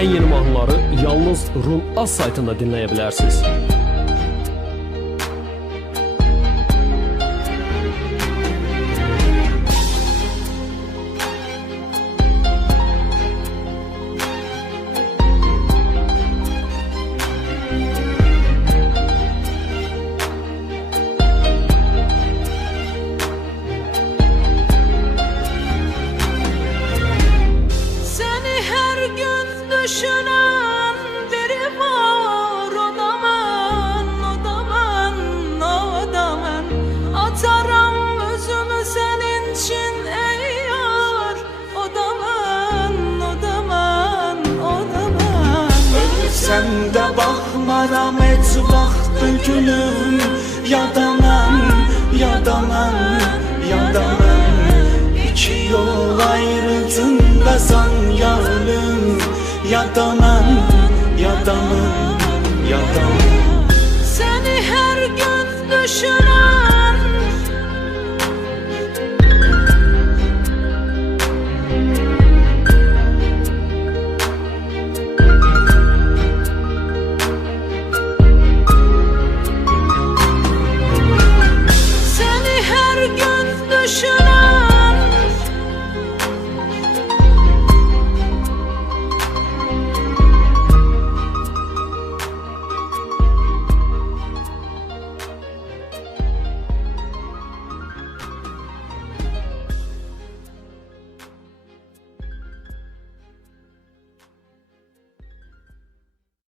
ən yeni mahnıları yalnız Rum.az saytında dinləyə bilərsiniz. Düşünen biri var, o da mən, o da mən, o da mən. Ataram özümü senin için ey yar, o da mən, o da mən, o da mən. Ölsəm də baxmaram heç vaxt gülüm, ya da mən, ya da mən, ya da mən. İki yol ayrıcındasan yarım, ya da mən.